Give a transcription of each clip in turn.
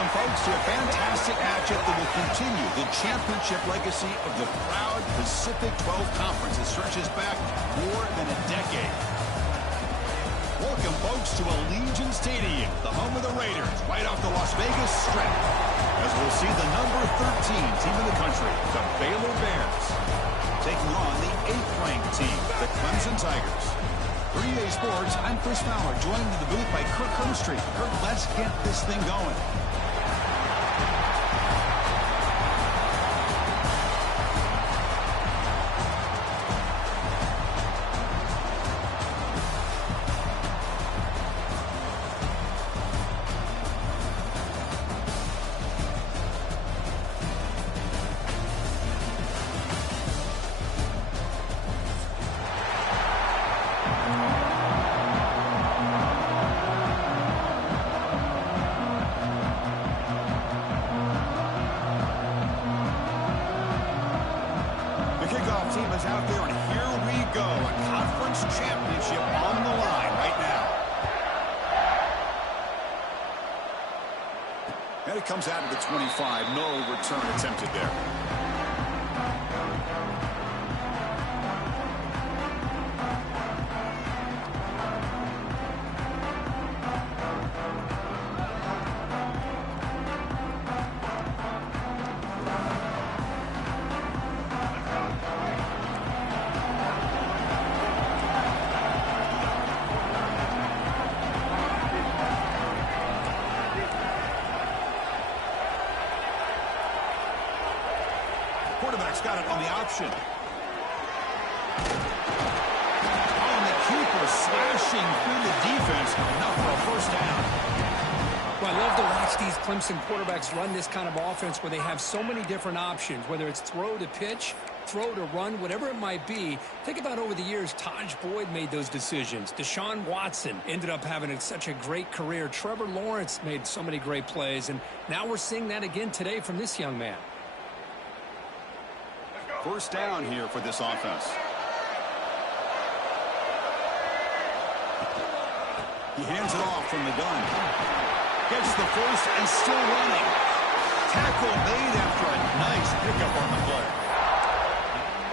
Welcome, folks, to a fantastic matchup that will continue the championship legacy of the proud Pacific 12 Conference that stretches back more than a decade. Welcome, folks, to Allegiant Stadium, the home of the Raiders, right off the Las Vegas Strip, as we'll see the number 13 team in the country, the Baylor Bears, taking on the 8th-ranked team, the Clemson Tigers. 3-Day Sports, I'm Chris Fowler, joined in the booth by Kirk Herbstreit. Kirk, let's get this thing going. Team is out there, and here we go. A conference championship on the line right now. And it comes out of the 25. No return attempted there. Quarterback's got it on the option. Oh, and the keeper slashing through the defense. Enough for a first down. Well, I love to watch these Clemson quarterbacks run this kind of offense where they have so many different options, whether it's throw to pitch, throw to run, whatever it might be. Think about over the years, Taj Boyd made those decisions. Deshaun Watson ended up having such a great career. Trevor Lawrence made so many great plays, and now we're seeing that again today from this young man. First down here for this offense. He hands it off from the gun. Gets the first and still running. Tackle made after a nice pickup on the play.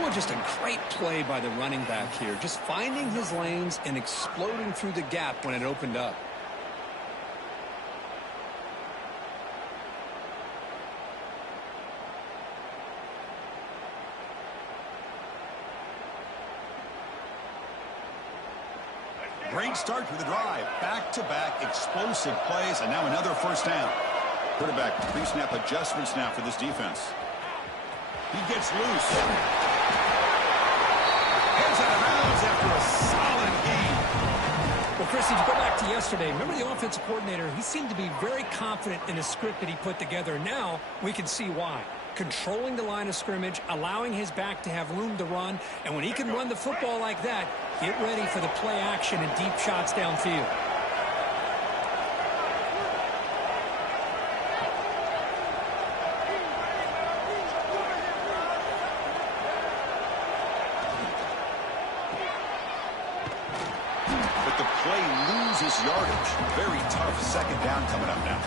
Well, just a great play by the running back here. Just finding his lanes and exploding through the gap when it opened up. Great start to the drive. Back-to-back explosive plays, and now another first down. Quarterback pre-snap adjustments now for this defense. He gets loose. Heads out of bounds after a solid gain. Well, Chris, if you go back to yesterday, remember the offensive coordinator, he seemed to be very confident in the script that he put together. Now we can see why. Controlling the line of scrimmage, allowing his back to have room to run, and when he can run the football like that, get ready for the play action and deep shots downfield. But the play loses yardage. Very tough second down coming up now.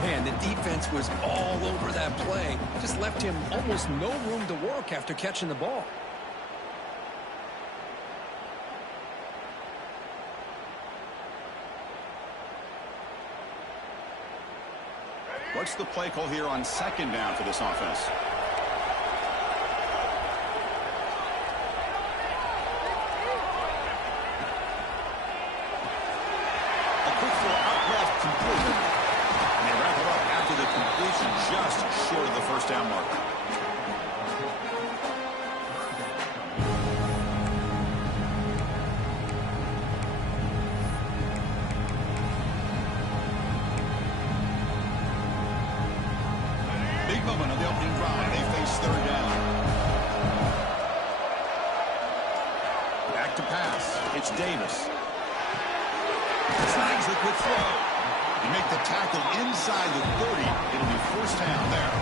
Man, the defense was all over that play. Just left him almost no room to work after catching the ball. What's the play call here on second down for this offense? A quick throw out left, complete. And they wrap it up after the completion, just short of the first down mark. Big moment on the opening drive. They face third down. Back to pass. It's Davis. Snags the quick throw. They make the tackle inside the 30. It'll be first down there.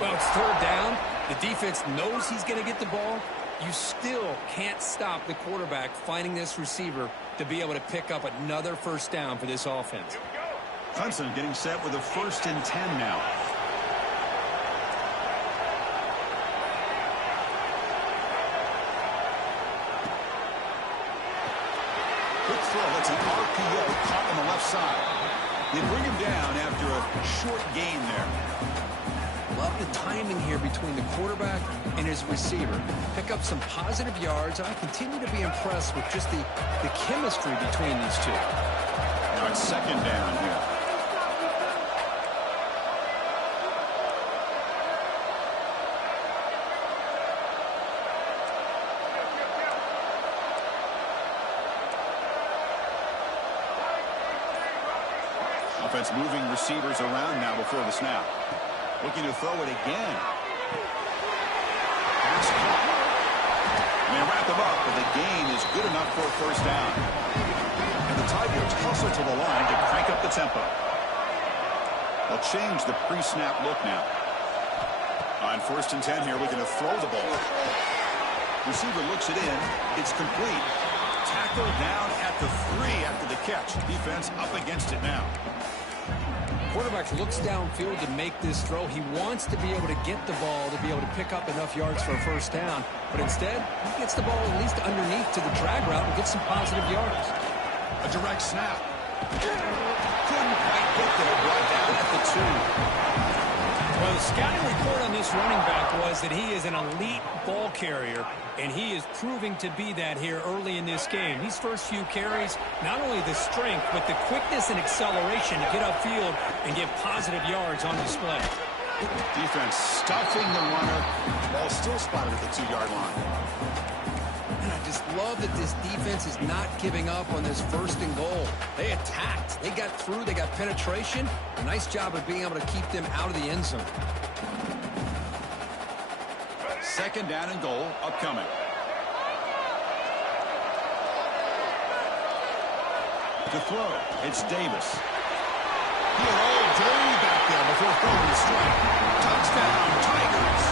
Well, it's third down. The defense knows he's going to get the ball. You still can't stop the quarterback finding this receiver to be able to pick up another first down for this offense. Clemson getting set with a 1st and 10 now. Quick throw. That's an RPO caught on the left side. They bring him down after a short gain there. Love the timing here between the quarterback and his receiver. Pick up some positive yards. I continue to be impressed with just the chemistry between these two. Now it's 2nd down here. Offense moving receivers around now before the snap. Looking to throw it again. And they wrap him up, but the gain is good enough for a 1st down. And the Tigers hustle to the line to crank up the tempo. They'll change the pre-snap look now. On 1st and 10 here, looking to throw the ball. Receiver looks it in. It's complete. Tackle down at the 3 after the catch. Defense up against it now. Quarterback looks downfield to make this throw. He wants to be able to get the ball to be able to pick up enough yards for a 1st down. But instead, he gets the ball at least underneath to the drag route and gets some positive yards. A direct snap. Couldn't quite get there. Brought down at the 2. Well, the scouting report on this running back was that he is an elite ball carrier, and he is proving to be that here early in this game. These first few carries, not only the strength, but the quickness and acceleration to get upfield and get positive yards on display. Defense stuffing the runner. Ball still spotted at the 2-yard line. And I just love that this defense is not giving up on this 1st and goal. They attacked. They got through. They got penetration. A nice job of being able to keep them out of the end zone. 2nd down and goal upcoming. To throw, it's Davis. He had all day back there before throwing the strike. Touchdown, Tigers.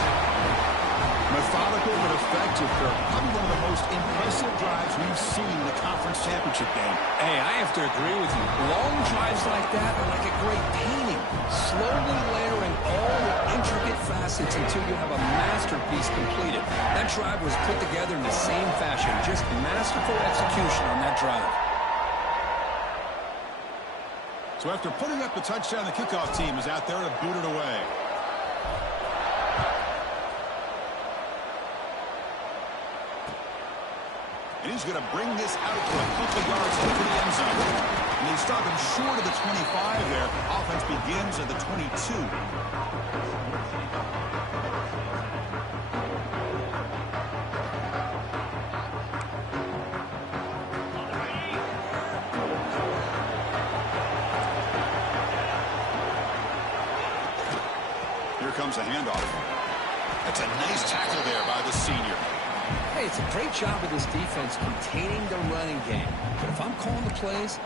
Methodical but effective. Probably one of the most impressive drives we've seen in the conference championship game. Hey, I have to agree with you. Long drives like that are like a great painting. Slowly layering all the intricate facets until you have a masterpiece completed. That drive was put together in the same fashion. Just masterful execution on that drive. So after putting up the touchdown, the kickoff team is out there to boot it away. And he's going to bring this out for a couple yards into the end zone. And they stop him short of the 25 there. Offense begins at the 22. Here comes a handoff. That's a nice tackle there by the senior. Hey, it's a great job of this defense containing the running game. But if I'm calling the plays,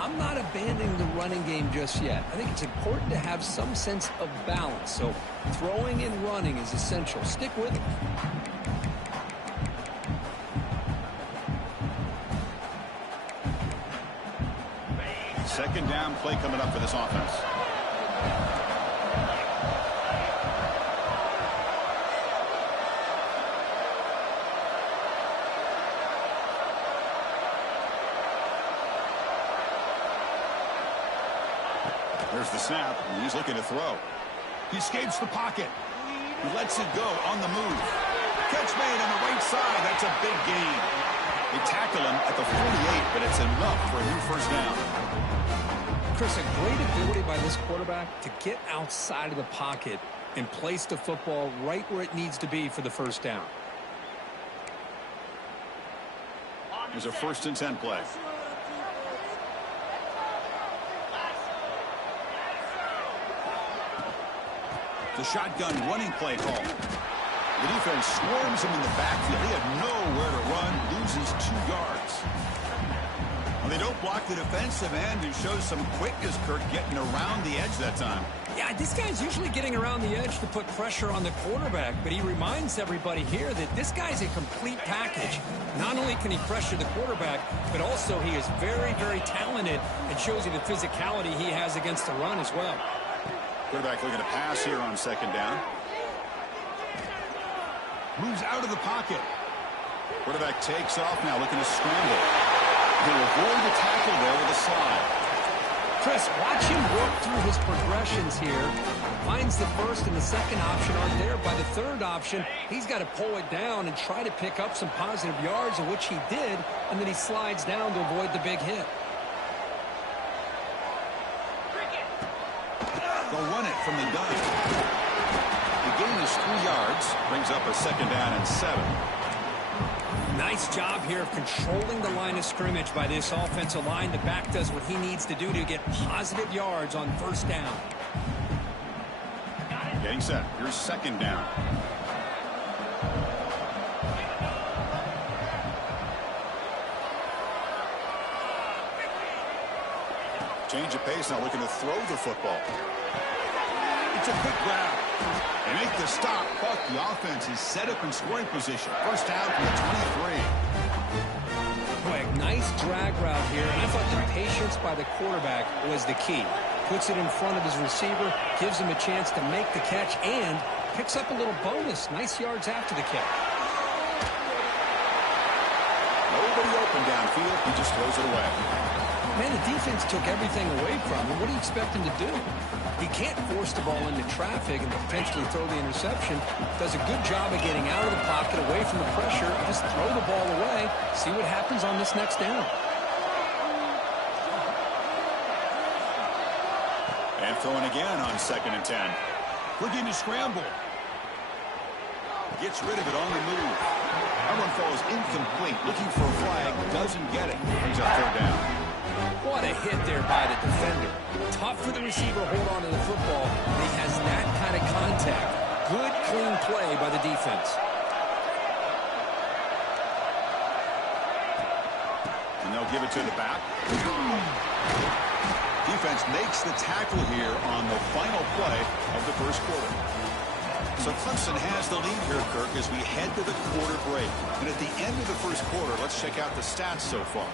I'm not abandoning the running game just yet. I think it's important to have some sense of balance. So throwing and running is essential. Stick with it. Second down play coming up for this offense. There's the snap, and he's looking to throw. He escapes the pocket. He lets it go on the move. Catch made on the right side. That's a big gain. They tackle him at the 48, but it's enough for a new 1st down. Chris, a great ability by this quarterback to get outside of the pocket and place the football right where it needs to be for the 1st down. Here's a 1st and 10 play. The shotgun running play call. The defense swarms him in the backfield. He had nowhere to run, loses 2 yards. Well, they don't block the defensive end, who shows some quickness, Kirk, getting around the edge that time. Yeah, this guy's usually getting around the edge to put pressure on the quarterback, but he reminds everybody here that this guy's a complete package. Not only can he pressure the quarterback, but also he is very, very talented and shows you the physicality he has against the run as well. Quarterback looking to pass here on second down. Moves out of the pocket. Quarterback takes off now, looking to scramble. He'll avoid the tackle there with a slide. Chris, watch him work through his progressions here. Finds the first and the second option aren't there. By the third option, he's got to pull it down and try to pick up some positive yards, which he did, and then he slides down to avoid the big hit. They'll run it from the gun. The gain is 3 yards, brings up a second down and 7. Nice job here of controlling the line of scrimmage by this offensive line. The back does what he needs to do to get positive yards on first down. Getting set. Here's second down. Change of pace now, looking to throw the football. It's a quick grab. They make the stop, but the offense is set up in scoring position. First down from the 23. Boy, a nice drag route here. And I thought the patience by the quarterback was the key. Puts it in front of his receiver, gives him a chance to make the catch, and picks up a little bonus. Nice yards after the catch. Nobody open downfield. He just throws it away. Man, the defense took everything away from him. What do you expect him to do? He can't force the ball into traffic and potentially throw the interception. Does a good job of getting out of the pocket, away from the pressure. Just throw the ball away. See what happens on this next down. And throwing again on second and 10. Looking to scramble. Gets rid of it on the move. That one falls incomplete. Looking for a flag. Doesn't get it. Brings up third down. What a hit there by the defender. Tough for the receiver to hold on to the football. And he has that kind of contact. Good, clean play by the defense. And they'll give it to the back. Defense makes the tackle here on the final play of the first quarter. So Clemson has the lead here, Kirk, as we head to the quarter break. And at the end of the first quarter, let's check out the stats so far.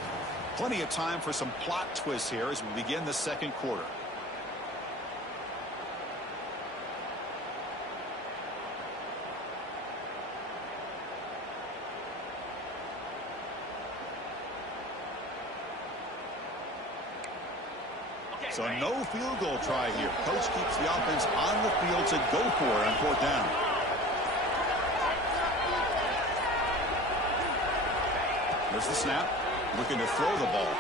Plenty of time for some plot twists here as we begin the second quarter. So no field goal try here. Coach keeps the offense on the field to go for it on fourth down. There's the snap. Looking to throw the ball.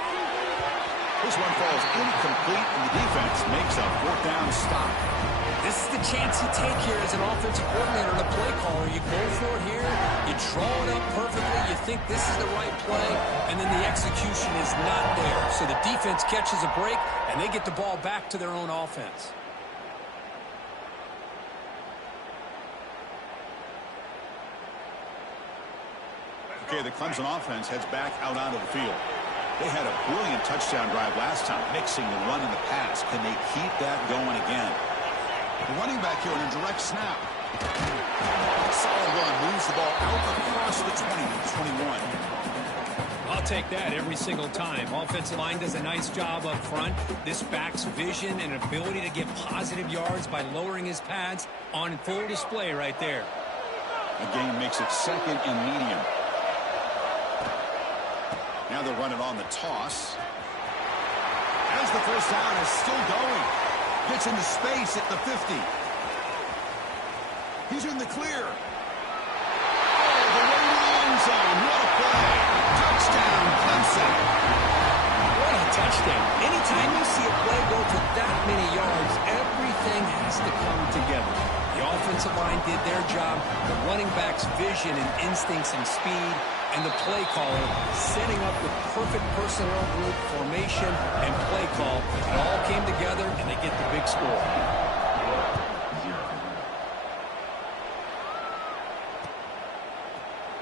This one falls incomplete, and the defense makes a fourth down stop. This is the chance you take here as an offensive coordinator and a play caller. You go for it here, you draw it up perfectly, you think this is the right play, and then the execution is not there. So the defense catches a break, and they get the ball back to their own offense. Okay, the Clemson offense heads back out onto the field. They had a brilliant touchdown drive last time, mixing the run and the pass. Can they keep that going again? The running back here on a direct snap. Solid run, moves the ball out across the 20 to 21. I'll take that every single time. Offensive line does a nice job up front. This back's vision and ability to get positive yards by lowering his pads on full display right there. The game makes it second and medium. Now they're running on the toss. As the first down is still going. Gets into space at the 50. He's in the clear. Oh, the way to the end zone. What a play. Touchdown, Clemson. What a touchdown. Anytime you see a play go for that many yards, everything has to come together. The offensive line did their job. The running back's vision and instincts and speed. And the play caller setting up the perfect personnel group, formation, and play call. It all came together, and they get the big score.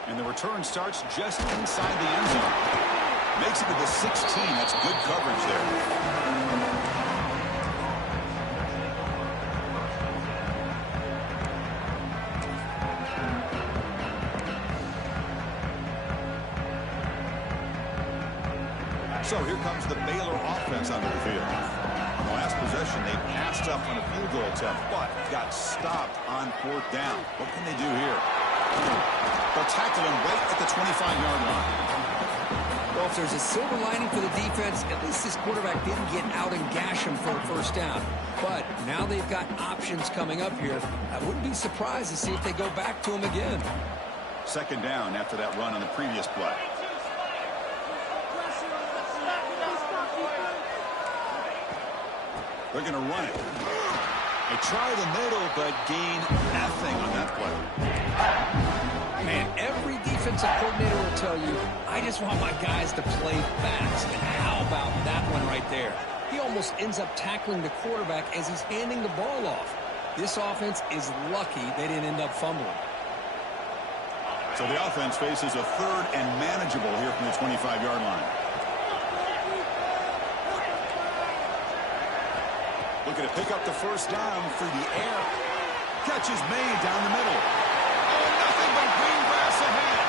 And the return starts just inside the end zone. Makes it to the 16. That's good coverage there. So here comes the Baylor offense onto the field. On the last possession, they passed up on a field goal attempt, but got stopped on 4th down. What can they do here? They'll tackle him right at the 25-yard line. Well, if there's a silver lining for the defense, at least this quarterback didn't get out and gash him for a first down. But now they've got options coming up here. I wouldn't be surprised to see if they go back to him again. 2nd down after that run on the previous play. They're going to run it. They try the middle, but gain nothing on that play. Man, every defensive coordinator will tell you, I just want my guys to play fast. And how about that one right there? He almost ends up tackling the quarterback as he's handing the ball off. This offense is lucky they didn't end up fumbling. So the offense faces a 3rd and manageable here from the 25-yard line. Looking to pick up the first down through the air. Catch is made down the middle. Oh, nothing but green grass ahead.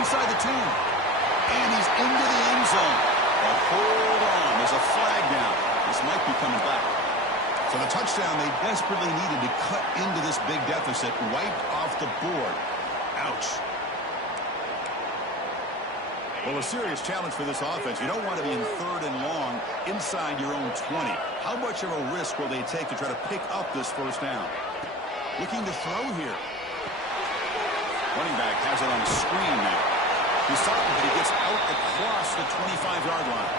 Inside the 2. And he's into the end zone. But hold on. There's a flag down. This might be coming back. For the touchdown they desperately needed to cut into this big deficit. Wiped off the board. Ouch. Well, a serious challenge for this offense. You don't want to be in 3rd and long inside your own 20. How much of a risk will they take to try to pick up this first down? Looking to throw here. Running back has it on the screen now. He's talking, but he gets out across the 25-yard line.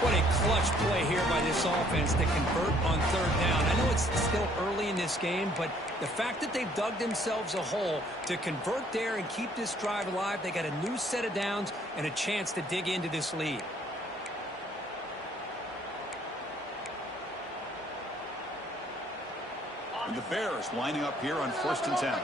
What a clutch play here by this offense to convert on 3rd down. I know it's still early in this game, but the fact that they've dug themselves a hole to convert there and keep this drive alive, they got a new set of downs and a chance to dig into this lead. And the Bears lining up here on 1st and 10.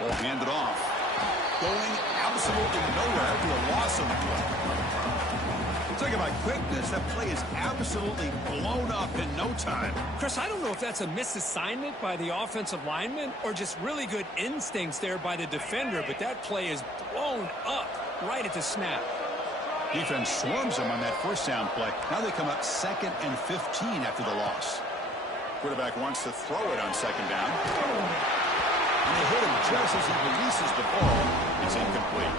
Ball handed off. Going absolutely nowhere after a loss on the play. Talking about quickness, that play is absolutely blown up in no time. Chris, I don't know if that's a misassignment by the offensive lineman or just really good instincts there by the defender, but that play is blown up right at the snap. Defense swarms them on that first down play. Now they come up 2nd and 15 after the loss. Quarterback wants to throw it on 2nd down. And they hit him just as he releases the ball. It's incomplete.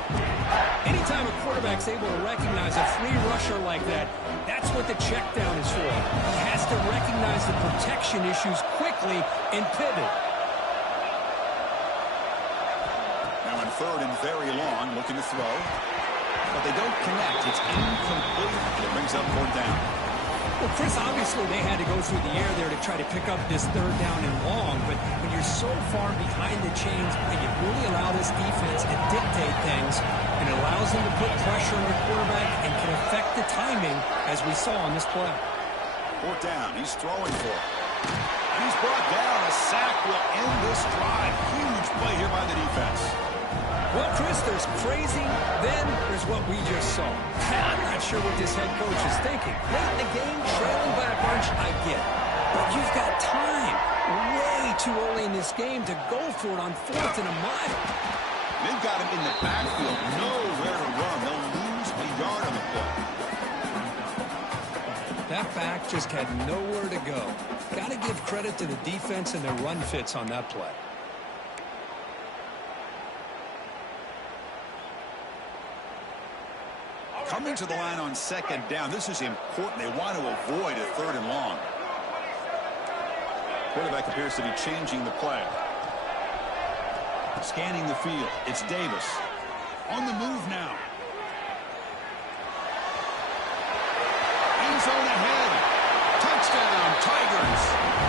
Anytime a quarterback's able to recognize a free rusher like that, that's what the check down is for. He has to recognize the protection issues quickly and pivot. Now in 3rd and very long, looking to throw. But they don't connect. It's incomplete. It brings up 4th down. Well, Chris, obviously they had to go through the air there to try to pick up this 3rd down and long, but when you're so far behind the chains, you really allow this defense to dictate things, and it allows them to put pressure on your quarterback and can affect the timing, as we saw on this play. 4th down. He's throwing for it. And he's brought down. A sack will end this drive. Huge play here by the defense. Well, Chris, there's crazy, then there's what we just saw. I'm not sure what this head coach is thinking. Late in the game, trailing by a bunch, I get it. But you've got time, way too early in this game, to go for it on 4th and a mile. They've got him in the backfield, nowhere to run. They'll lose a yard on the play. That back just had nowhere to go. Got to give credit to the defense and their run fits on that play. Coming to the line on 2nd down. This is important. They want to avoid a 3rd and long. Quarterback appears to be changing the play. Scanning the field. It's Davis. On the move now. End zone ahead. Touchdown, Tigers.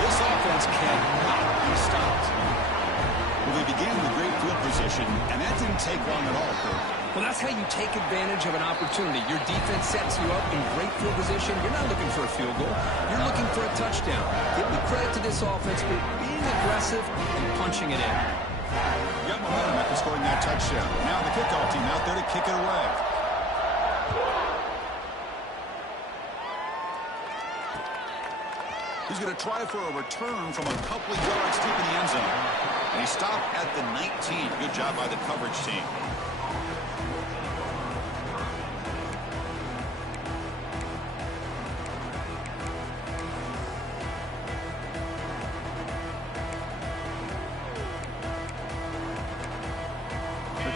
This offense cannot be stopped. Well, they began with great field position, and that didn't take long at all, Kurt. Well, that's how you take advantage of an opportunity. Your defense sets you up in great field position. You're not looking for a field goal. You're looking for a touchdown. Give the credit to this offense for being aggressive and punching it in. Got momentum after scoring that touchdown. Now the kickoff team out there to kick it away. He's going to try for a return from a couple of yards deep in the end zone. And he stopped at the 19. Good job by the coverage team.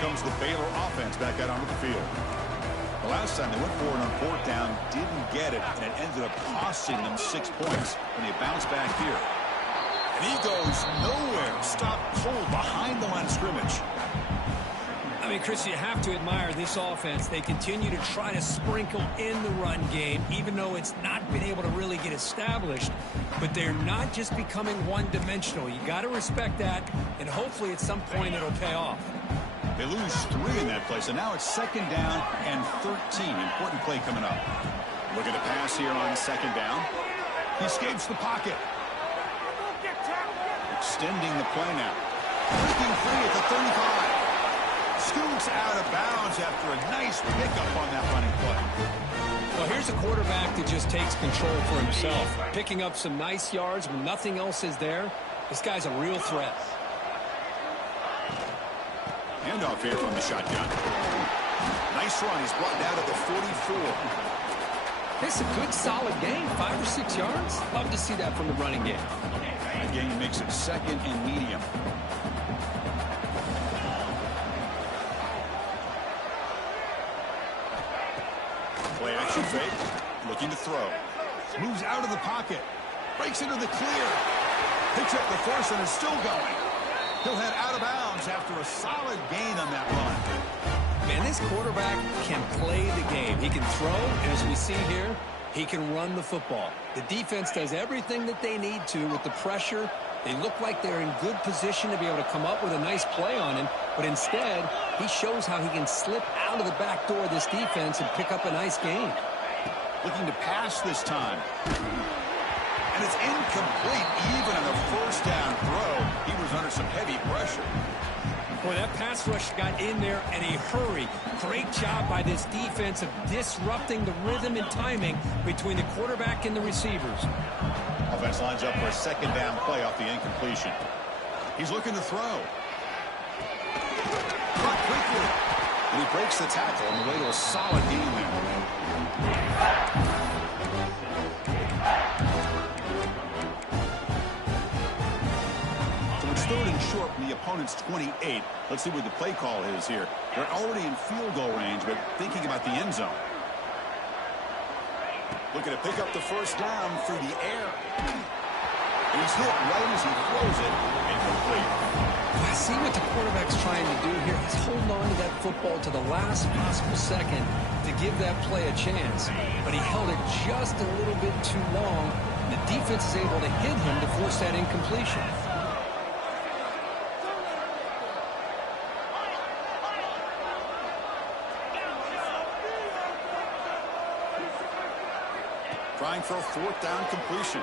Comes the Baylor offense back out onto the field. The last time they went for it on fourth down, didn't get it, and it ended up costing them 6 points when they bounce back here. And he goes nowhere. Stopped cold behind the line of scrimmage. I mean, Chris, you have to admire this offense. They continue to try to sprinkle in the run game, even though it's not been able to really get established. But they're not just becoming one-dimensional. You got to respect that, and hopefully at some point it'll pay off. They lose 3 in that play, so now it's second down and 13. Important play coming up. Look at the pass here on second down. He escapes the pocket. Extending the play now. Breaking free at the 35. Scoots out of bounds after a nice pickup on that running play. Well, here's a quarterback that just takes control for himself. Picking up some nice yards when nothing else is there. This guy's a real threat. Handoff here from the shotgun. Nice run. He's brought down to the 44. It's a good, solid game. 5 or 6 yards. Love to see that from the running game. That game makes it second and medium. Play action fake. Looking to throw. Moves out of the pocket. Breaks into the clear. Picks up the first and is still going. He'll head out of bounds after a solid gain on that run. Man, this quarterback can play the game. He can throw, and as we see here, he can run the football. The defense does everything that they need to with the pressure. They look like they're in good position to be able to come up with a nice play on him, but instead, he shows how he can slip out of the back door of this defense and pick up a nice gain. Looking to pass this time. And it's incomplete even on the first down throw. He was under some heavy pressure. Boy, that pass rush got in there in a hurry. Great job by this defense of disrupting the rhythm and timing between the quarterback and the receivers. Offense lines up for a second down play off the incompletion. He's looking to throw. Caught quickly. And he breaks the tackle on the way to a solid gain there. Third and short from the opponent's 28. Let's see what the play call is here. They're already in field goal range, but thinking about the end zone. Looking to pick up the first down through the air. And he's hit right as he throws it. Incomplete. I see what the quarterback's trying to do here. He's holding on to that football to the last possible second to give that play a chance. But he held it just a little bit too long. The defense is able to hit him to force that incompletion. Trying for a fourth down completion.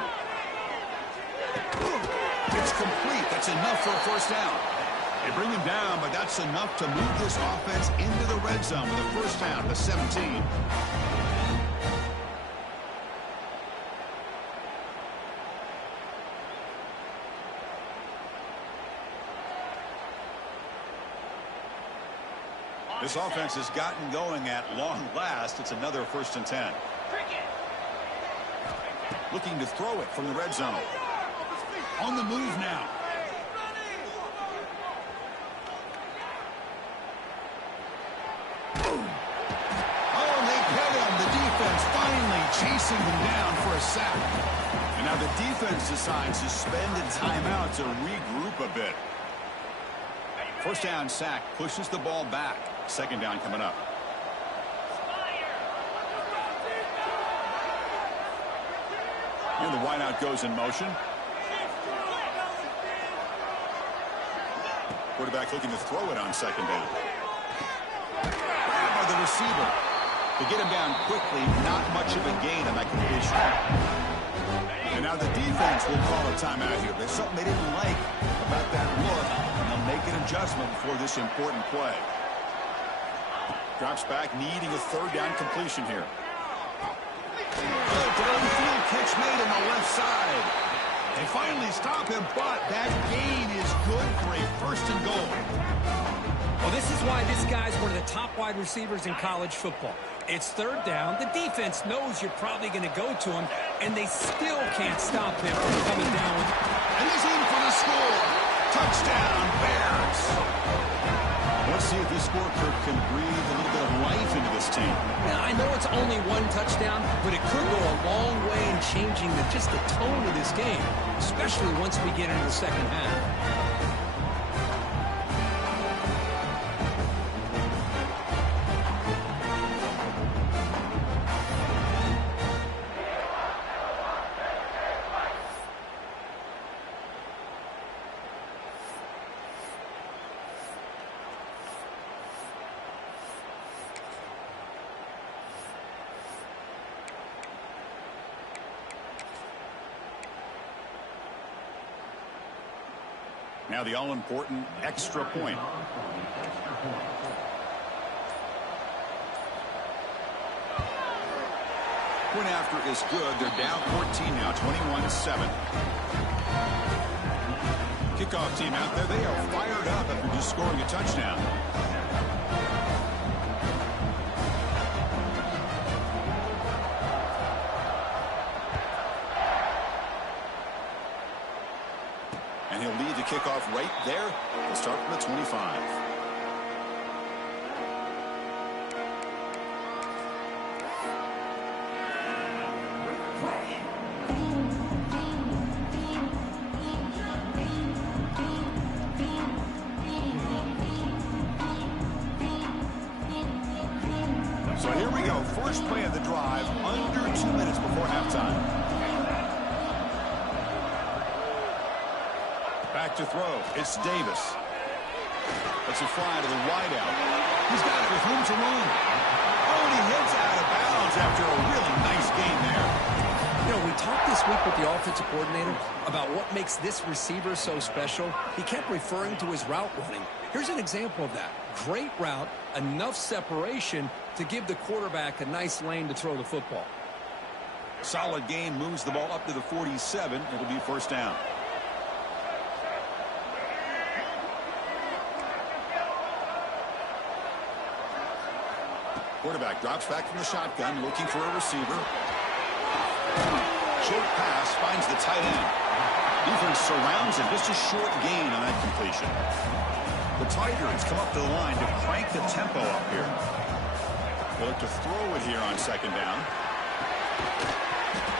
It's complete. That's enough for a first down. They bring him down, but that's enough to move this offense into the red zone with a first down, the 17. This offense has gotten going at long last. It's another first and 10. Looking to throw it from the red zone. On the move now. Oh, they get him. The defense finally chasing him down for a sack. And now the defense decides to spend a timeout to regroup a bit. First down sack pushes the ball back. Second down coming up. And the wideout goes in motion. Quarterback looking to throw it on second down. receiver. To get him down quickly, not much of a gain on that completion. And now the defense will call a timeout here. There's something they didn't like about that look, and they'll make an adjustment before this important play. Drops back, needing a third down completion here. Good downfield catch made on the left side. They finally stop him, but that gain is good for a first and goal. Well, this is why this guy's one of the top wide receivers in college football. It's third down. The defense knows you're probably going to go to him, and they still can't stop him from coming down with it. And he's in for the score. Touchdown, Bears. Let's see if this scorecard can breathe a little bit of life into this team. Now, I know it's only one touchdown, but it could go a long way in changing just the tone of this game, especially once we get into the second half. Now the all-important extra point. Point after is good. They're down 14 now, 21-7. Kickoff team out there. They are fired up after just scoring a touchdown. And he'll lead the kickoff right there. He'll start from the 25. So here we go. First play of the drive, under 2 minutes before halftime. Back to throw. It's Davis. Let's a fly to the wideout. He's got it with room to run. Oh, and he hits out of bounds after a really nice gain there. You know, we talked this week with the offensive coordinator about what makes this receiver so special. He kept referring to his route running. Here's an example of that. Great route, enough separation to give the quarterback a nice lane to throw the football. Solid gain, moves the ball up to the 47. It'll be first down. Quarterback drops back from the shotgun, looking for a receiver. Short pass finds the tight end. Defense surrounds it. Just a short gain on that completion. The Tigers come up to the line to crank the tempo up here. They look to throw it here on second down.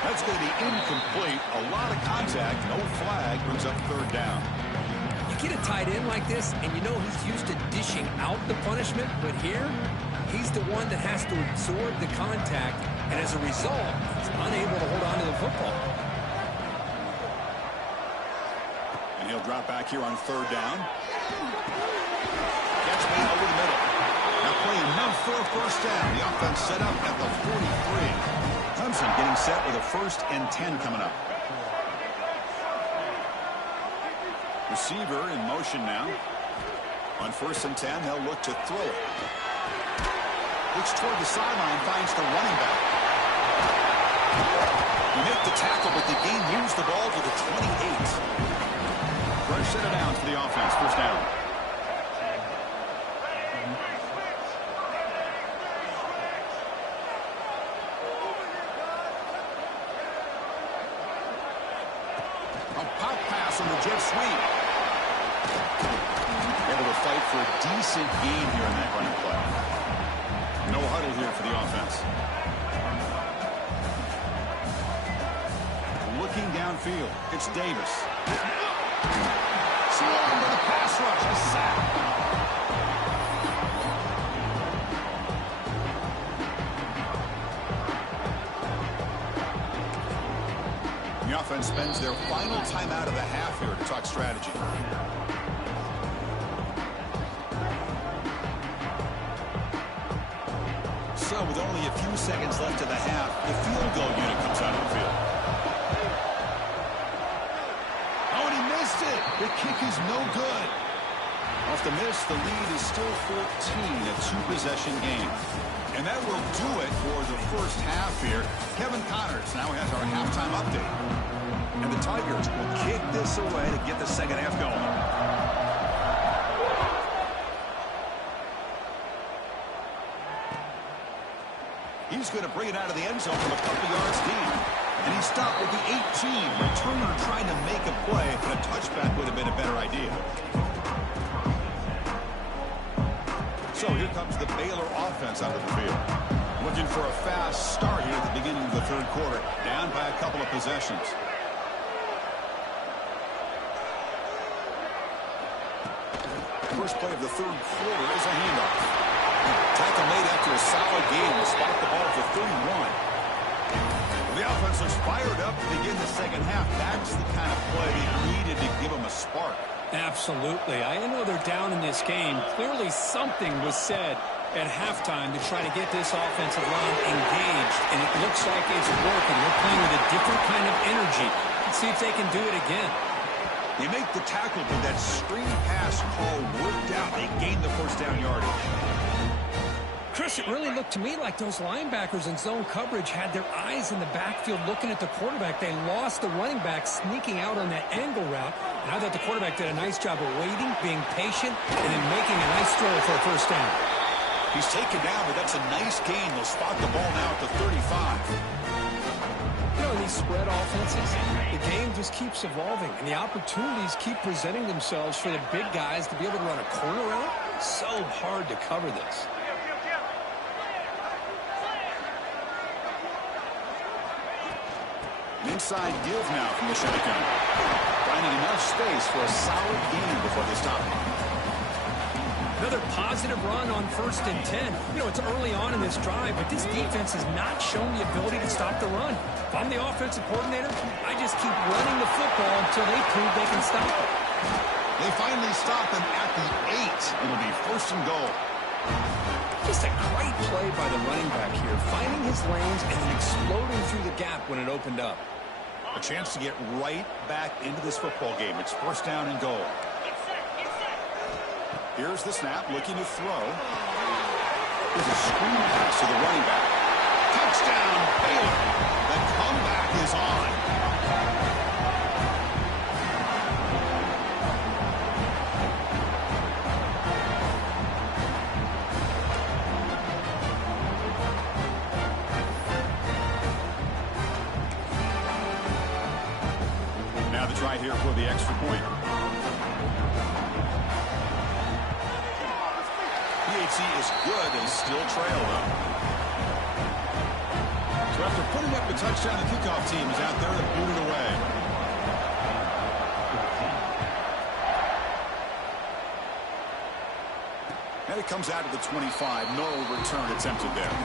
That's going to be incomplete. A lot of contact. No flag. Brings up third down. You get a tight end like this, and you know he's used to dishing out the punishment, but here, he's the one that has to absorb the contact, and as a result, he's unable to hold on to the football. And he'll drop back here on third down. Catch made over the middle. Now play enough for a first down. The offense set up at the 43. Clemson getting set with a 1st and 10 coming up. Receiver in motion now. On 1st and 10, they'll look to throw it. Looks toward the sideline, finds the running back. You make the tackle, but the gain moves the ball to the 28. Fresh set of downs for the offense. First down. A pop pass on the jet sweep. Able to fight for a decent gain here in that running play. No huddle here for the offense. Looking downfield, it's Davis. Swarmed with a pass rush, a sack. The offense spends their final timeout of the half here to talk strategy. so, with only a few seconds left of the half, the field goal unit comes out of the field. Oh, and he missed it. The kick is no good. Off the miss, the lead is still 14, a two-possession game. And that will do it for the first half here. Kevin Connors now has our halftime update. And the Tigers will kick this away to get the second half going. He's going to bring it out of the end zone from a couple yards deep. And he stopped at the 18. Returner trying to make a play, but a touchback would have been a better idea. So here comes the Baylor offense out of the field. Looking for a fast start here at the beginning of the third quarter. Down by a couple of possessions. First play of the third quarter is a handoff. Tackle made after a solid game to spot the ball for 31. The offense looks fired up to begin the second half. That's the kind of play needed to give them a spark. Absolutely. I know they're down in this game. Clearly something was said at halftime to try to get this offensive line engaged, and it looks like it's working. They're playing with a different kind of energy. Let's see if they can do it again. They make the tackle, but that screen pass call worked out. They gained the first down yardage. Chris, it really looked to me like those linebackers in zone coverage had their eyes in the backfield looking at the quarterback. They lost the running back sneaking out on that angle route. And I thought the quarterback did a nice job of waiting, being patient, and then making a nice throw for a first down. He's taken down, but that's a nice gain. They'll spot the ball now at the 35. You know, in these spread offenses, the game just keeps evolving, and the opportunities keep presenting themselves for the big guys to be able to run a corner route. So hard to cover this. Inside give now from the shotgun. Finding enough space for a solid gain before they stop him. Another positive run on 1st and 10. You know, it's early on in this drive, but this defense has not shown the ability to stop the run. If I'm the offensive coordinator, I just keep running the football until they prove they can stop it. They finally stop him at the 8. It'll be 1st and goal. Just a great play by the running back here, finding his lanes and then exploding through the gap when it opened up. A chance to get right back into this football game. It's 1st down and goal. Here's the snap, looking to throw. There's a screen pass to the running back. Touchdown, Baylor. The comeback is on. Now the try here for the extra point. Is good and still trail though. So after putting up the touchdown, the kickoff team is out there to boot it away. And it comes out of the 25. No return attempted there.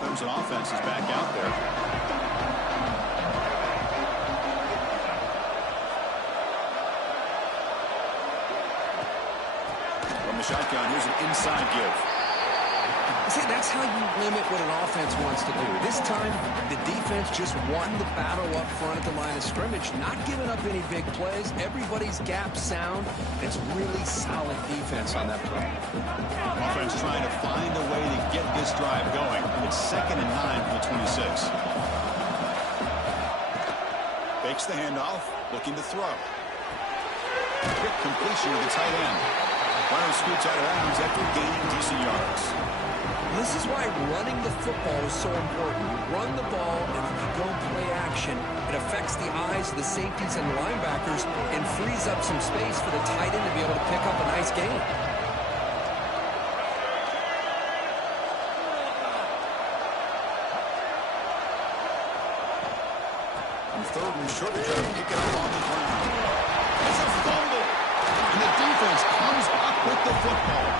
Clemson offense is back out there. From the shotgun, here's an inside give. See, that's how you limit what an offense wants to do. This time, the defense just won the battle up front at the line of scrimmage, not giving up any big plays. Everybody's gap sound. It's really solid defense on that play. Offense trying to find a way to get this drive going. It's 2nd and 9 for the 26. Fakes the handoff, looking to throw. Quick completion to the tight end. Runner scoots out of bounds after gaining decent yards. This is why running the football is so important. You run the ball, and if you don't play action, it affects the eyes of the safeties and linebackers and frees up some space for the tight end to be able to pick up a nice gain. On 3rd and short, they're trying to pick it up on the ground. It's a fumble, and the defense comes up with the football.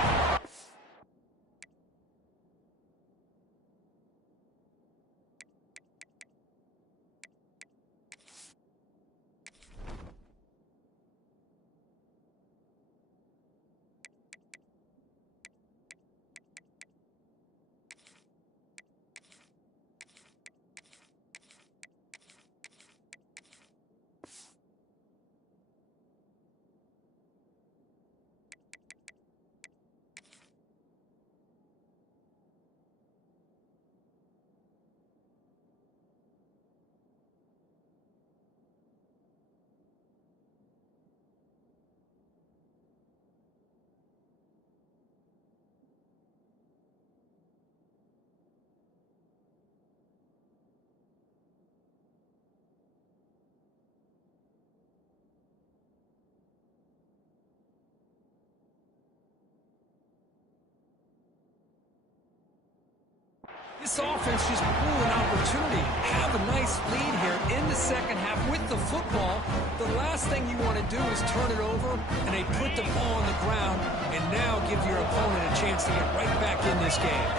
This offense just blew an opportunity. Have a nice lead here in the second half with the football. The last thing you want to do is turn it over, and they put the ball on the ground and now give your opponent a chance to get right back in this game.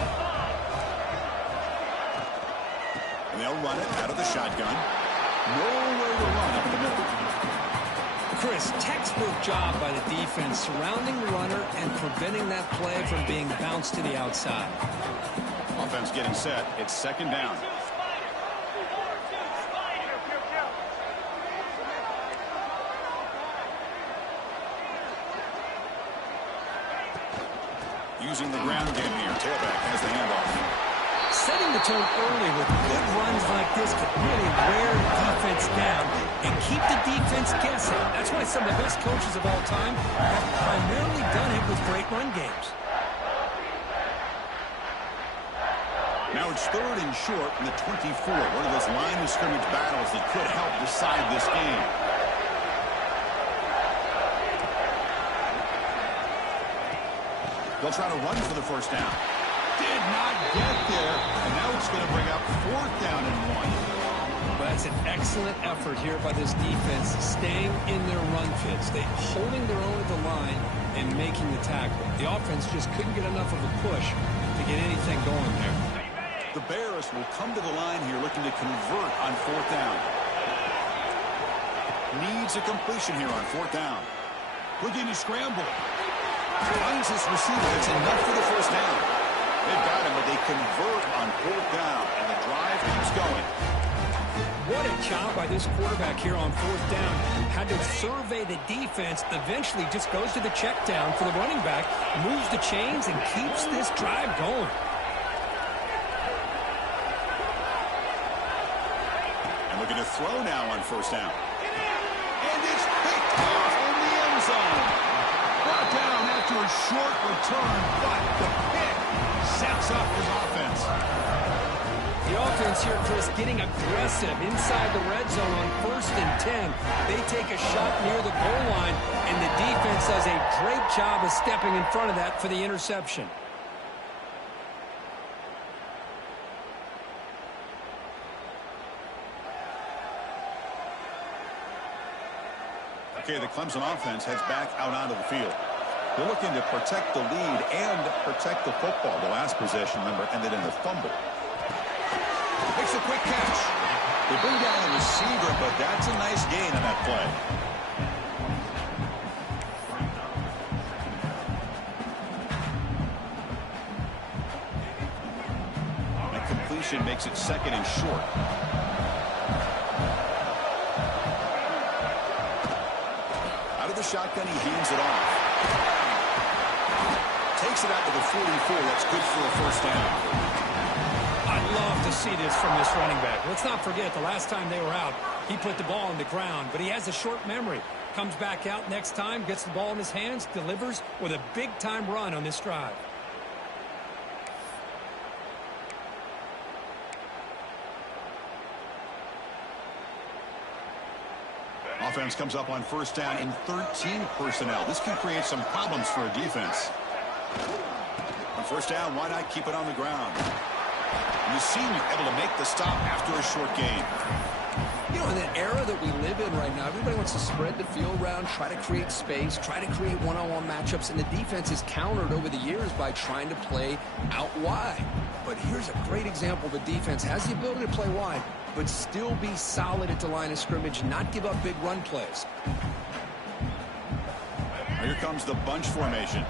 And they'll run it out of the shotgun. Nowhere to run up the middle. Chris, textbook job by the defense surrounding the runner and preventing that play from being bounced to the outside. Offense getting set. It's second down. Using the ground game here. Tailback has the handoff. Setting the tone early with good runs like this could really wear the defense down and keep the defense guessing. That's why some of the best coaches of all time have primarily done it with great run games. Now it's third and short in the 24. One of those line of scrimmage battles that could help decide this game. They'll try to run for the first down. Did not get there, and now it's going to bring up fourth down and 1. Well, that's an excellent effort here by this defense, staying in their run fits. They holding their own at the line and making the tackle. The offense just couldn't get enough of a push to get anything going there. The Bears will come to the line here looking to convert on fourth down. Needs a completion here on fourth down. Looking to scramble. Finds his receiver. It's enough for the first down. They've got him, but they convert on fourth down, and the drive keeps going. What a job by this quarterback here on fourth down. Had to survey the defense, eventually just goes to the check down for the running back, moves the chains, and keeps this drive going. And looking to throw now on first down. And it's picked off in the end zone. Brought down after a short return, but the pick sets up his offense. The offense here, Chris, getting aggressive inside the red zone on 1st and 10. They take a shot near the goal line, and the defense does a great job of stepping in front of that for the interception. Okay, the Clemson offense heads back out onto the field. They're looking to protect the lead and protect the football. The last possession, remember, ended in a fumble. Makes a quick catch. They bring down the receiver, but that's a nice gain on that play. That completion makes it second and short. Out of the shotgun, he hands it off. Takes it out to the 44. That's good for a first down. I'd love to see this from this running back. Let's not forget, the last time they were out, he put the ball on the ground, but he has a short memory. Comes back out next time, gets the ball in his hands, delivers with a big-time run on this drive. Offense comes up on first down in 13 personnel. This can create some problems for a defense. On first down, why not keep it on the ground? And the senior able to make the stop after a short gain. You know, in the era that we live in right now, everybody wants to spread the field around, try to create space, try to create one-on-one matchups, and the defense is countered over the years by trying to play out wide. But here's a great example. The defense has the ability to play wide, but still be solid at the line of scrimmage, not give up big run plays. Here comes the bunch formation.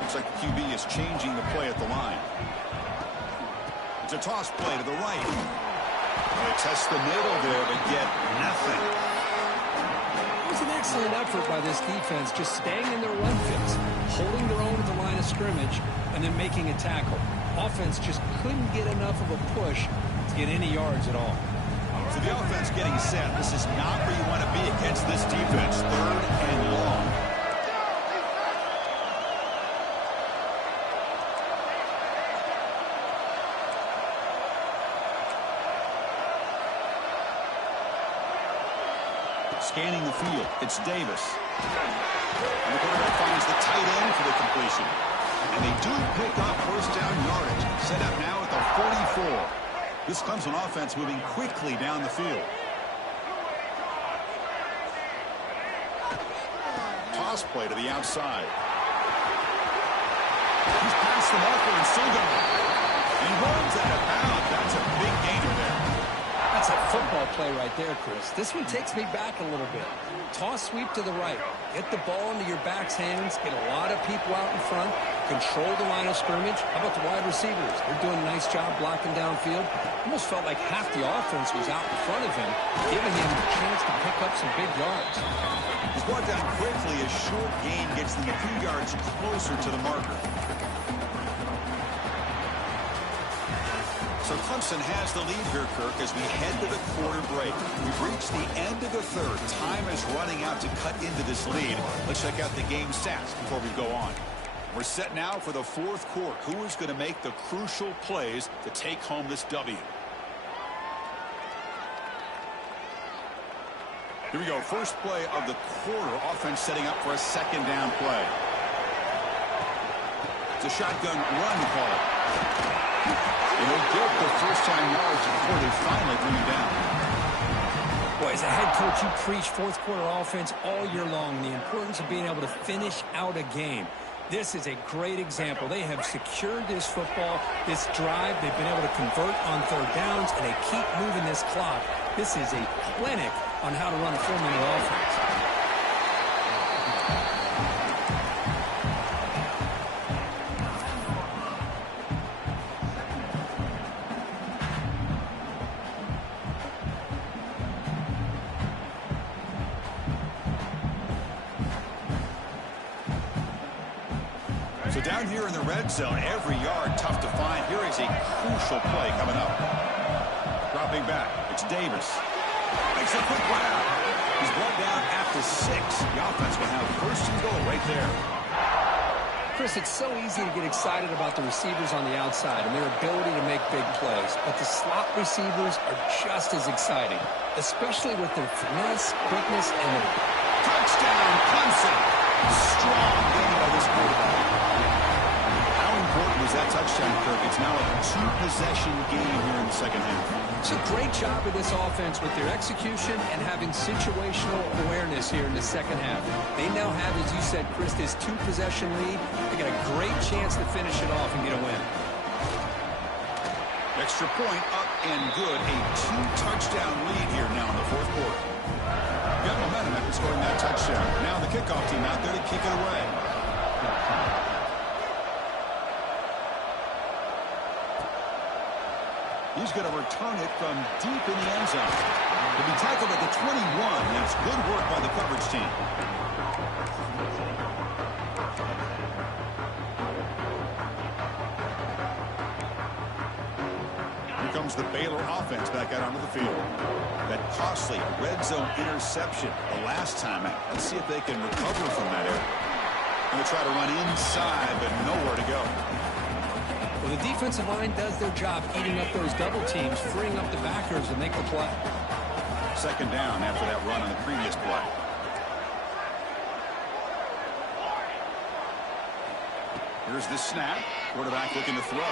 Looks like the QB is changing the play at the line. It's a toss play to the right. They test the middle there, but get nothing. It was an excellent effort by this defense, just staying in their run fits, holding their own at the line of scrimmage, and then making a tackle. Offense just couldn't get enough of a push to get any yards at all. So the offense getting set. This is not where you want to be against this defense. Third and long. Scanning the field. It's Davis. And the quarterback finds the tight end for the completion. And they do pick up first down yardage. Set up now at the 44. This Clemson offense moving quickly down the field. Toss play to the outside. He's past the marker and still going. He runs out of bounds. That's a big gainer there. That's a football play right there, Chris. This one takes me back a little bit. Toss sweep to the right. Get the ball into your back's hands. Get a lot of people out in front. Control the line of scrimmage. How about the wide receivers? They're doing a nice job blocking downfield. Almost felt like half the offense was out in front of him, giving him the chance to pick up some big yards. He's brought down quickly. A short gain gets them a few yards closer to the marker. So Clemson has the lead here, Kirk, as we head to the quarter break. We've reached the end of the third. Time is running out to cut into this lead. Let's check out the game stats before we go on. We're set now for the fourth quarter. Who is going to make the crucial plays to take home this W? Here we go. First play of the quarter. Offense setting up for a second down play. It's a shotgun run call. It'll get the first-time yards before they finally bring him down. Boy, as a head coach, you preach fourth-quarter offense all year long. The importance of being able to finish out a game. This is a great example. They have secured this football, this drive. They've been able to convert on third downs, and they keep moving this clock. This is a clinic on how to run a 4-minute offense. So down here in the red zone, every yard tough to find. Here is a crucial play coming up. Dropping back, it's Davis. Makes a quick grab. He's brought down at the 6. The offense will have first and goal right there. Chris, it's so easy to get excited about the receivers on the outside and their ability to make big plays. But the slot receivers are just as exciting, especially with their finesse, quickness, and touchdown, Clemson. Strong game by this quarterback. How important was that touchdown, Kirk? It's now a 2-possession game here in the second half. It's a great job of this offense with their execution and having situational awareness here in the second half. They now have, as you said, Chris, this 2-possession lead. They got a great chance to finish it off and get a win. Extra point up and good. A 2-touchdown lead here now in the fourth quarter. Got momentum after scoring that touchdown. Now the kickoff team out there to kick it away. He's going to return it from deep in the end zone. He'll be tackled at the 21. That's good work by the coverage team. Here comes the Baylor offense back out onto the field. That costly red zone interception the last time out. Let's see if they can recover from that error. Going to try to run inside, but nowhere to go. Well, the defensive line does their job eating up those double teams, freeing up the backers to make the play. Second down after that run on the previous play. Here's the snap. Quarterback looking to throw.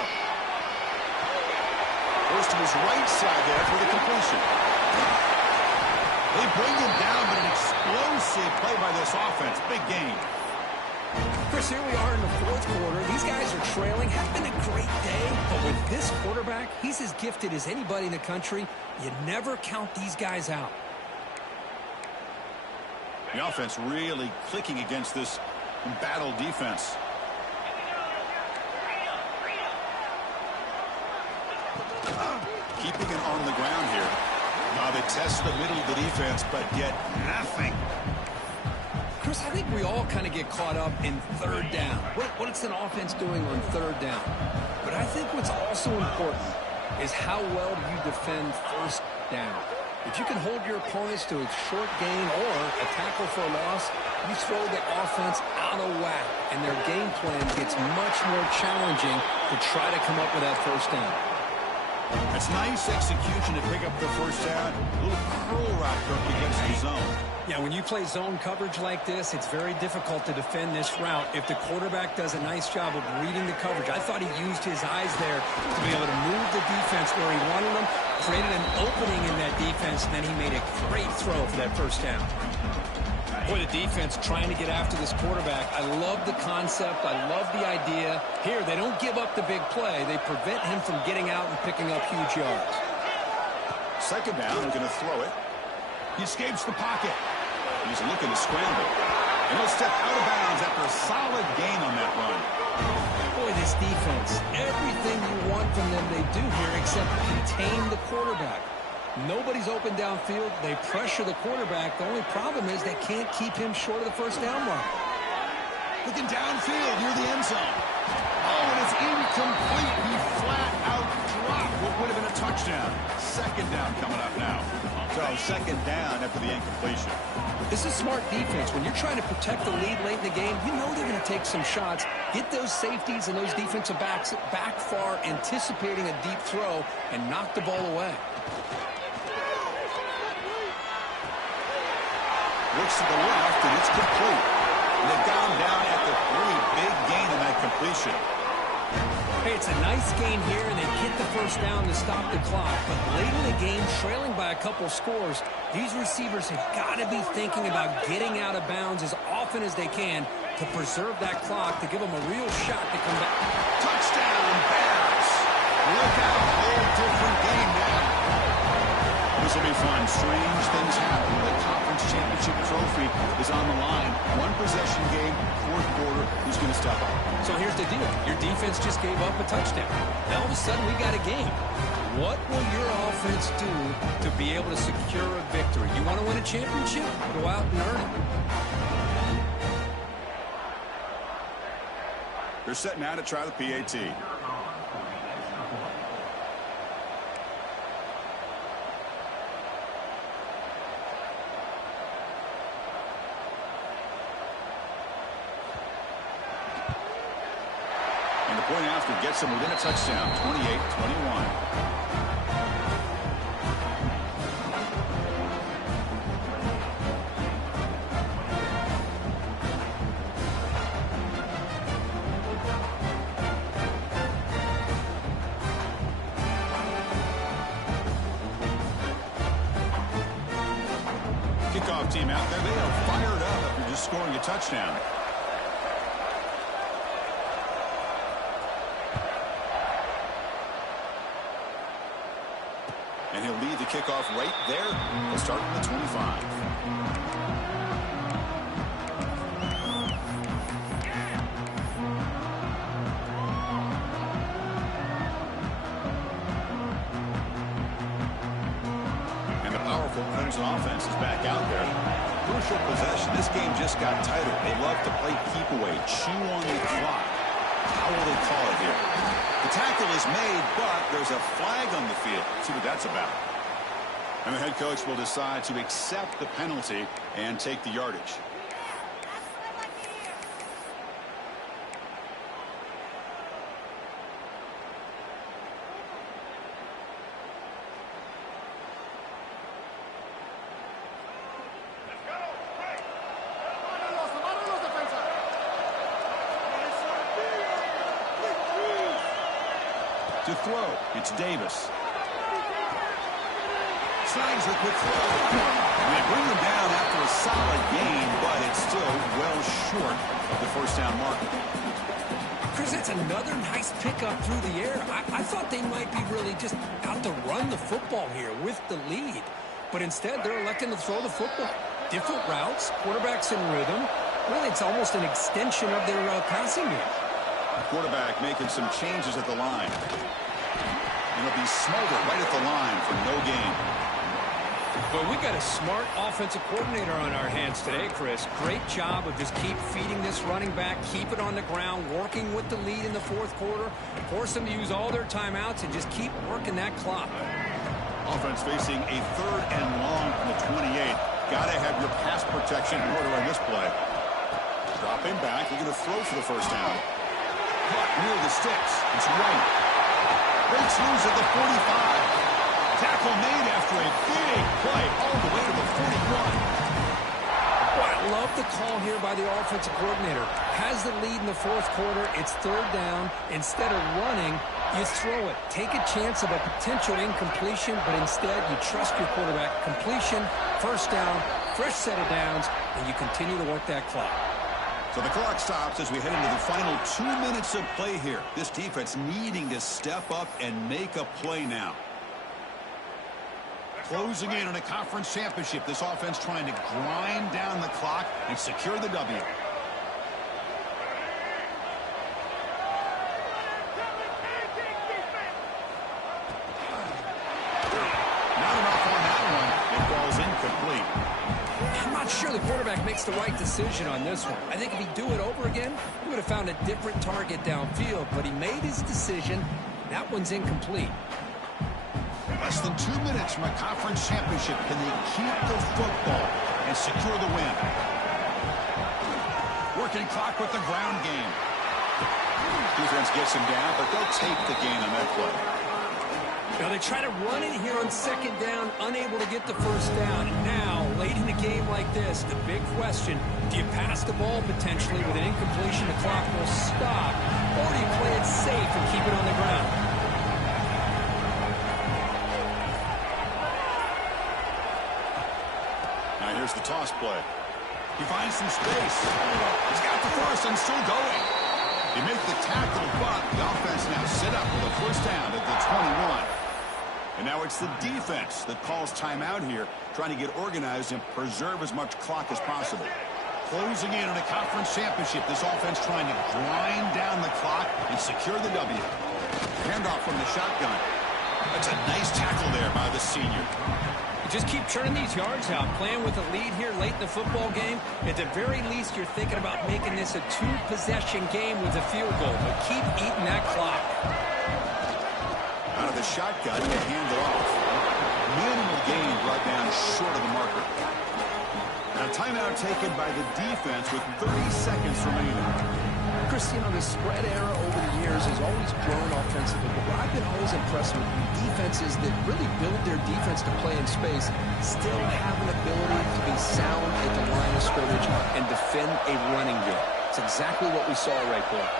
Goes to his right side there for the completion. They bring him down, but an explosive play by this offense. Big game. Chris, here we are in the fourth quarter. These guys are trailing. Has been a great day. But with this quarterback, he's as gifted as anybody in the country. You never count these guys out. The offense really clicking against this embattled defense. Keeping it on the ground here. They test the middle of the defense, but get nothing. Chris, I think we all kind of get caught up in third down. What's an offense doing on third down? But I think what's also important is how well do you defend first down. If you can hold your opponents to a short gain or a tackle for a loss, you throw the offense out of whack, and their game plan gets much more challenging to try to come up with that first down. It's nice execution to pick up the first down. A little curl route up against the zone. Yeah, when you play zone coverage like this, it's very difficult to defend this route if the quarterback does a nice job of reading the coverage. I thought he used his eyes there to be able to move the defense where he wanted them, created an opening in that defense, and then he made a great throw for that first down. Boy, the defense trying to get after this quarterback. I love the concept. I love the idea. Here, they don't give up the big play. They prevent him from getting out and picking up huge yards. Second down, they're going to throw it. He escapes the pocket. He's looking to scramble. And he'll step out of bounds after a solid gain on that run. Boy, this defense, everything you want from them they do here except contain the quarterback. Nobody's open downfield. They pressure the quarterback. The only problem is they can't keep him short of the first down mark. Looking downfield near the end zone. Oh, and it's incomplete. He flat out dropped what would have been a touchdown. Second down coming up now. So second down after the incompletion. This is smart defense. When you're trying to protect the lead late in the game, you know they're going to take some shots, get those safeties and those defensive backs back far, anticipating a deep throw, and knock the ball away. Looks to the left, and it's complete. And they've got him down at the 3. Big gain on that completion. Hey, it's a nice gain here, and they get the first down to stop the clock. But late in the game, trailing by a couple scores, these receivers have got to be thinking about getting out of bounds as often as they can to preserve that clock, to give them a real shot to come back. Touchdown, Bears! Look out, a whole different game now. This will be fun. Strange things happen. The conference championship trophy is on the line. One possession game, fourth quarter. Who's going to step up? So here's the deal. Your defense just gave up a touchdown. Now all of a sudden we got a game. What will your offense do to be able to secure a victory? You want to win a championship? Go out and earn it. They're setting out to try the PAT. Point after gets him within a touchdown, 28-21. Kickoff team out there, they are fired up after just scoring a touchdown. And he'll lead the kickoff right there. He'll start from the 25. And the powerful Clemson offense is back out there. Crucial possession. This game just got tighter. They love to play keep away, chew on the clock. How will they call it here? The tackle is made, but there's a flag on the field. Let's see what that's about. And the head coach will decide to accept the penalty and take the yardage. To throw, it's Davis. Snags the quick throw. And they bring them down after a solid gain, but it's still well short of the first down marker. Chris, that's another nice pickup through the air. I thought they might be really just out to run the football here with the lead. But instead, they're electing to throw the football. Different routes, quarterbacks in rhythm. Really, it's almost an extension of their passing game. Quarterback making some changes at the line. And it'll be Smolder right at the line for no gain. Well, we got a smart offensive coordinator on our hands today, Chris. Great job of just keep feeding this running back, keep it on the ground, working with the lead in the fourth quarter, force them to use all their timeouts, and just keep working that clock. Offense facing a 3rd and long from the 28. Got to have your pass protection in order on this play. Dropping back, looking to throw for the first down. Caught near the sticks. It's right. Breaks loose at the 45. Tackle made after a big play all the way to the 41. Well, I love the call here by the offensive coordinator. Has the lead in the fourth quarter. It's third down. Instead of running, you throw it. Take a chance of a potential incompletion, but instead you trust your quarterback. Completion, first down, fresh set of downs, and you continue to work that clock. So the clock stops as we head into the final 2 minutes of play here. This defense needing to step up and make a play now. Closing in on a conference championship, this offense trying to grind down the clock and secure the W. Not enough on that one. It falls incomplete. I'm not sure the quarterback makes the right decision on this one. I think if he'd do it over again, he would have found a different target downfield, but he made his decision. That one's incomplete. Less than 2 minutes from a conference championship. Can they keep the football and secure the win? Working clock with the ground game. Defense gets him down, but they'll take the gain on that play. Now they try to run it here on second down, unable to get the first down. And now, late in a game like this, the big question, do you pass the ball potentially with an incompletion, the clock will stop, or do you play it safe and keep it on the ground? Now here's the toss play. He finds some space. He's got the first and still going. He makes the tackle, but the offense now set up with a first down at the 21. And now it's the defense that calls timeout here, trying to get organized and preserve as much clock as possible. Closing in on a conference championship, this offense trying to grind down the clock and secure the W. Handoff from the shotgun. That's a nice tackle there by the senior. Just keep churning these yards out, playing with a lead here late in the football game. At the very least, you're thinking about making this a two-possession game with a field goal, but keep eating that clock. Out of the shotgun to hand it off. Minimal gain brought down short of the marker. Now timeout taken by the defense with 30 seconds remaining. Chris, you know, the spread era over the years has always grown offensively, but what I've been always impressed with defenses that really build their defense to play in space still have an ability to be sound at the line of scrimmage and defend a running game. It's exactly what we saw right there.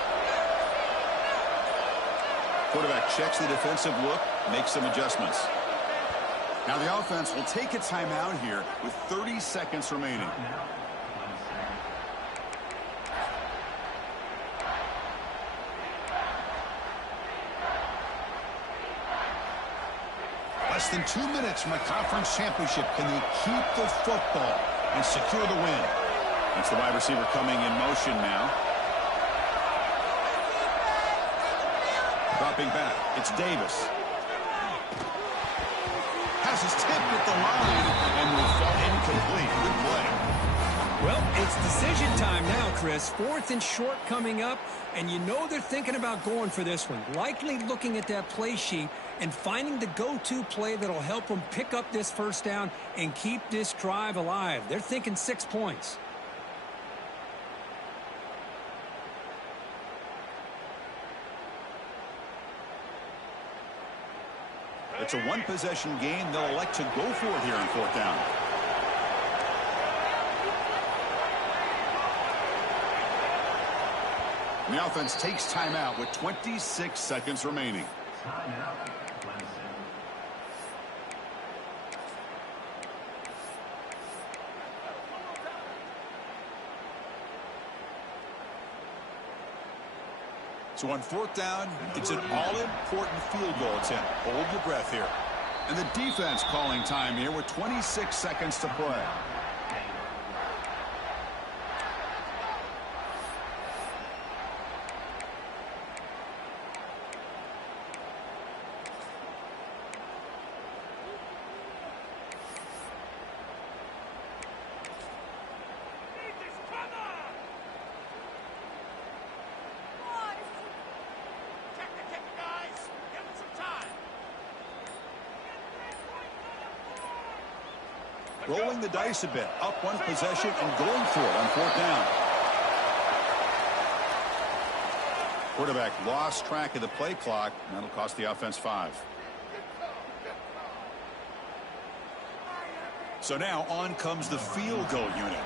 Quarterback checks the defensive look, makes some adjustments. Now the offense will take a timeout here with 30 seconds remaining. Less than 2 minutes from a conference championship. Can they keep the football and secure the win? It's the wide receiver coming in motion now. Dropping back. It's Davis. Has his tip at the line and will fall incomplete. Good play. Well, it's decision time now, Chris. Fourth and short coming up, and you know they're thinking about going for this one. Likely looking at that play sheet and finding the go-to play that'll help them pick up this first down and keep this drive alive. They're thinking 6 points. It's a one-possession game. They'll elect to go for it here on fourth down. And the offense takes timeout with 26 seconds remaining. So on fourth down, it's an all-important field goal attempt. Hold your breath here. And the defense calling time here with 26 seconds to play. Rolling the dice a bit, up one possession and going for it on fourth down. Quarterback lost track of the play clock. That'll cost the offense 5. So now on comes the field goal unit.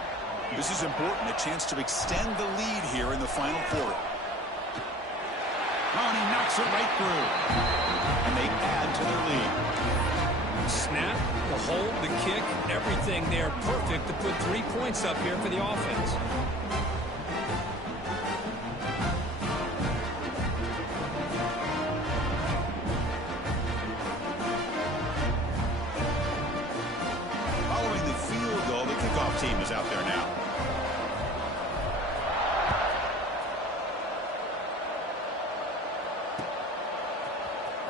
This is important, a chance to extend the lead here in the final quarter. Oh, and he knocks it right through. And they add to their lead. Snap, the hold, the kick, everything there perfect to put 3 points up here for the offense. Following the field goal, the kickoff team is out there now.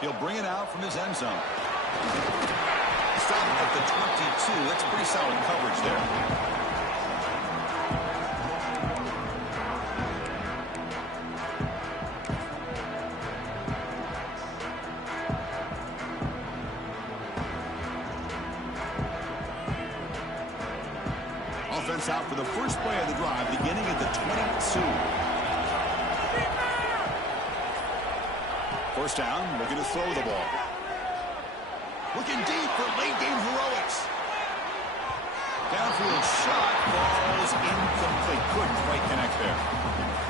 He'll bring it out from his end zone. Stop at the 22. That's pretty solid coverage there. Offense out for the first play of the drive, beginning at the 22. First down, looking to throw the ball. Looking deep for late-game heroics. Downfield shot falls incomplete. Couldn't quite connect there.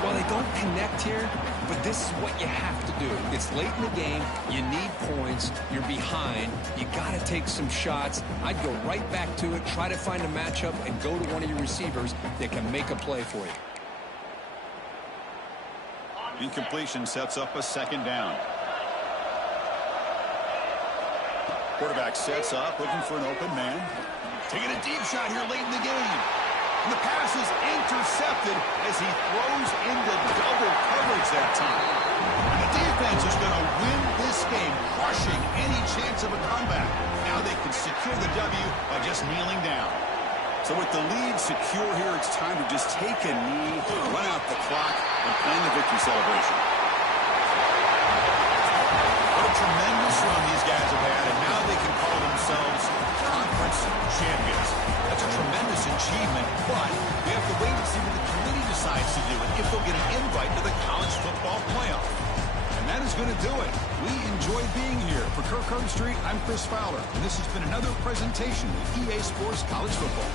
Well, they don't connect here, but this is what you have to do. It's late in the game. You need points. You're behind. You got to take some shots. I'd go right back to it, try to find a matchup, and go to one of your receivers that can make a play for you. Incompletion sets up a second down. Quarterback sets up, looking for an open man. Taking a deep shot here late in the game. And the pass is intercepted as he throws into double coverage that time. And the defense is going to win this game, crushing any chance of a comeback. Now they can secure the W by just kneeling down. So with the lead secure here, it's time to just take a knee, run out the clock, and plan the victory celebration. What a tremendous run these guys have had, and now they can call themselves conference champions. That's a tremendous achievement, but we have to wait and see what the committee decides to do and if they'll get an invite to the college football playoff. And that is going to do it. We enjoyed being here. For Kirk Street, I'm Chris Fowler, and this has been another presentation of EA Sports College Football.